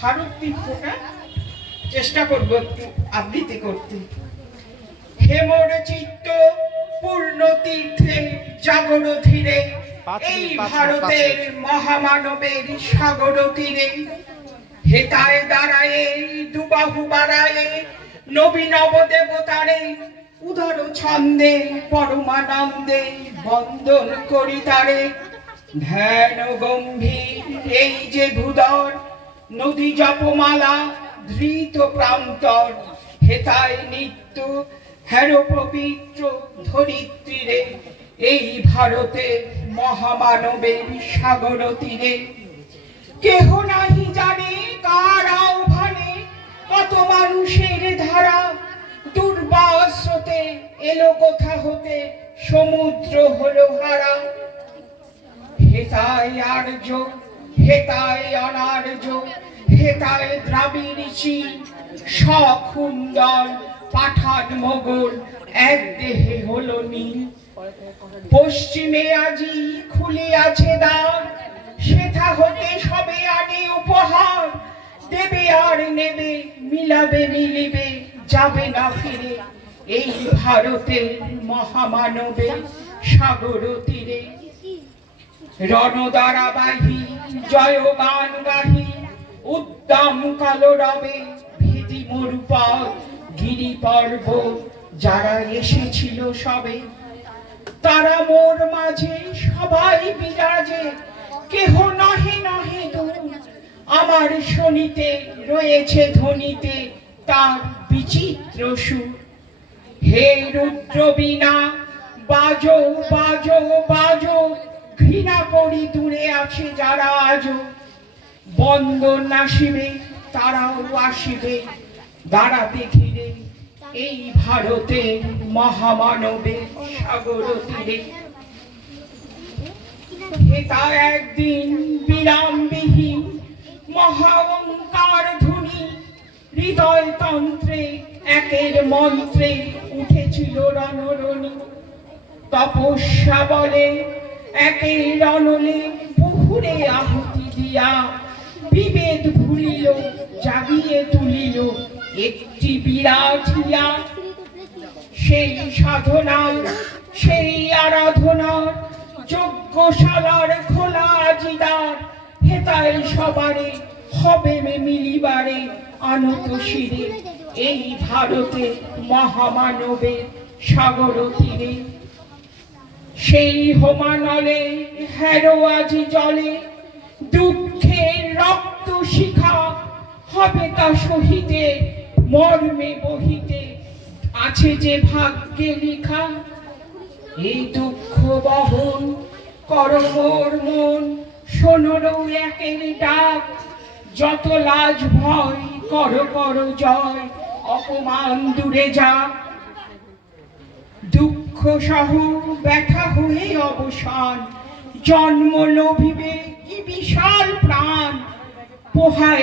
ভারত তীর্থটা চেষ্টা করব একটু আবৃত্তি করতে। হে মোর চিত্ত পূর্ণ তীর্থে জাগর ধীরে, এই ভারতের মহামানবের সাগর তীরে। হেতায় দাঁড়ায় দুবাহু বাড়ায় নবীন অবদেবতারে, উদার ছন্দে পরমানন্দে বন্দন করি তারে। ধ্যান গম্ভীর এই যে ভূধর, নদী জপমালা ধৃত প্রান্তর। হেতায় নিত্য হের পবিত্র ধরিত্রীরে, এই ভারতের মহামানবের সাগর তীরে। কেহ নাহি জানে কার আহ্বানে কত মানুষের ধারা, দুর্বাস্রোতে এলো কোথা হতে সমুদ্র হলো হারা। হেতায় আর্য হেতায় অনার্য, হেতায় দ্রাবিড় চীন সখুন্দর, পাঠান মোগল এক দেহে হলো নীল। পশ্চিমে আজি খুলিয়াছে দ্বার, সেথা হতে সবে আনে উপহার। দেবে আর নেবে মিলাবে মিলিবে যাবে না ফিরে, এই ভারতের মহামানবের সাগর তীরে। রণদারাবাহী জয় গান গাহি, উদ্দাম কালো রবে ভীতি মরুপথ গিরি পর্বত। যারা এসেছিল সবে তারা মোর মাঝে সবাই বিরাজে, কেহ নহে নহে দূর আমার শনিতে রয়েছে ধ্বনিতে তার বিচিত্র সুর। হে রুদ্র বীণা বাজো বাজো বাজো, ঘৃণা করি দূরে আছে যারা আজো। বন্দন আসিবে তারাও আসিবে দাঁড়াবে ঘিরে, এই ভারতের মহামানবের সাগর তীরে। হেতা একদিন বিরামবিহীন মহা ওঙ্কার ধ্বনি, হৃদয় তন্ত্রে একের মন্ত্রে উঠেছিল রণরণি। তপস্যা বলে একের অনলে বহুরে আহুতি দিয়া, বিভেদ ভুলিল জাগিয়ে তুলিল একটি বিরাট হিয়া। সেই সাধনার সেই আরাধনার যজ্ঞশালার খোলা আজিদার, হেতায় সবারে হবে মিলিবারে আনত শিরে, এই ভারতের মহামানবের সাগর তীরে। সেই হোমানলে হেরো আজি জলে, দুঃখের রক্ত শিখা হবে তা সহিতে মর্মে বহিতে আছে যে ভাগ্যে লিখা। এই দুঃখ বহন কর মোর মন, শোনো একের ডাক। যত লাজ ভয় কর কর জয়, অপমান দূরে যাক। দুঃখ সহ ব্যথা হয়ে অবসান, জন্ম লোভিবে কি বিশাল প্রাণ পোহায়।